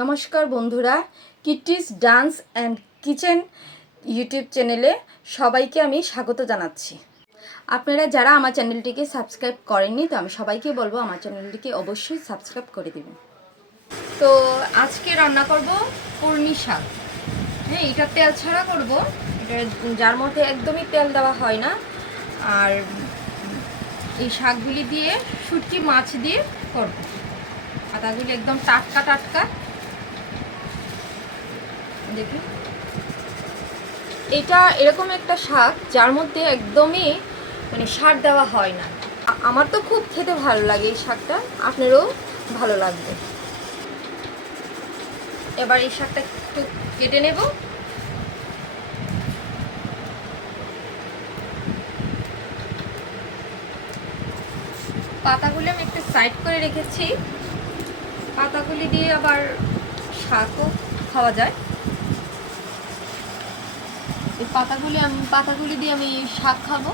নমস্কার বন্ধুরা, কিটিস dance and kitchen YouTube চ্যানেলে সবাইকে আমি স্বাগত জানাচ্ছি। আপনারা যারা আমার চ্যানেলটিকে সাবস্ক্রাইব করেননি, তো আমি সবাইকে বলবো আমার চ্যানেলটিকে অবশ্যই সাবস্ক্রাইব করে দেবেন। তো আজকে রান্না করব কলমি শাক। হ্যাঁ, এটা তেল ছাড়া করব, এটা যার মধ্যে একদমই তেল দেওয়া হয় না। আর এই শাকগুলি দিয়ে শুটকি মাছ দিয়ে করব। পাতাগুলি একদম টাটকা টাটকা। দেখি, এটা এরকম একটা শাক যার মধ্যে একদমই সার দেওয়া হয় না। আমার তো খুব খেতে ভালো লাগে এই শাকটা, আপনারও ভালো লাগবে। এবার এই শাকটা একটু কেটে নেব। পাতাগুলি আমি একটু সাইড করে রেখেছি। পাতাগুলি দিয়ে আবার শাকও খাওয়া যায়। এই পাতাগুলি দিয়ে আমি শাক খাবো।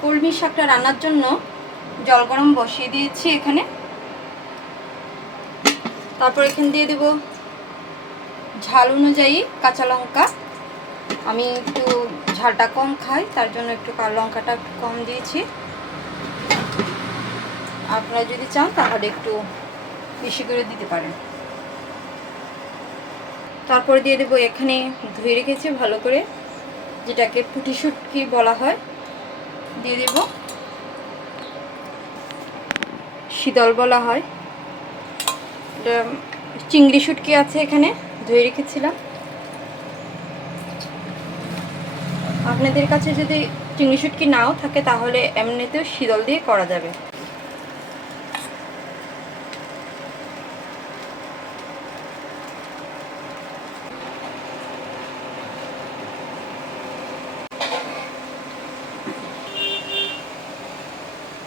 কলমি শাকটা রান্নার জন্য জল গরম বসিয়ে দিয়েছি এখানে। তারপর এখানে দিয়ে দেব ঝাল অনুযায়ী কাঁচা লঙ্কা। আমি একটু ঝালটা কম খাই, তার জন্য একটু লঙ্কাটা একটু কম দিয়েছি। আপনারা যদি চান তাহলে একটু বেশি করে দিতে পারেন। তারপরে দিয়ে দেবো এখানে ধুয়ে রেখেছি ভালো করে, যেটাকে পুঁটি শুটকি বলা হয়, দিয়ে দেব। শীতল বলা হয়, এটা চিংড়ি শুটকি আছে এখানে, ধুয়ে রেখেছিলাম। আপনাদের কাছে যদি চিংড়ি শুটকি নাও থাকে তাহলে এমনিতেও শীতল দিয়ে করা যাবে।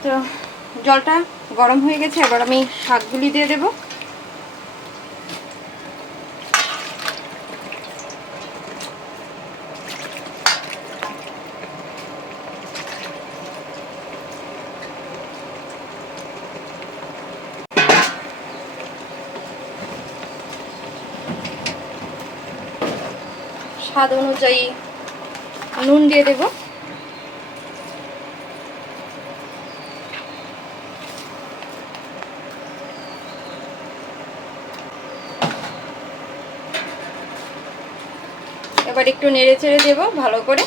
তো জলটা গরম হয়ে গেছে, এবার আমি শাকগুলি দিয়ে দেব। স্বাদ অনুযায়ী নুন দিয়ে দেব। এবার একটু নেড়ে চেড়ে দেব ভালো করে।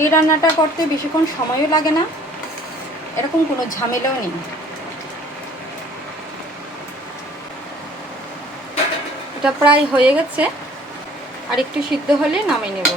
এই রান্নাটা করতে বেশিক্ষণ সময়ও লাগে না, এরকম কোনো ঝামেলাও নেই। এটা প্রায় হয়ে গেছে, আর একটু সিদ্ধ হলে নামিয়ে নেব।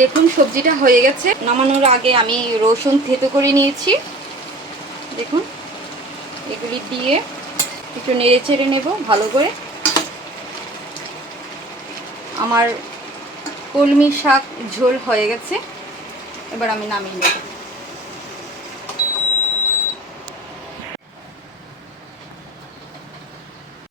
দেখুন সবজিটা হয়ে গেছে। নামানোর আগে আমি রসুন থেতো করে নিয়েছি। দেখুন, এগুলি দিয়ে একটু নেড়ে চেড়ে নেব ভালো করে। আমার কলমি শাক ঝোল হয়ে গেছে, এবার আমি নামিয়ে নেব।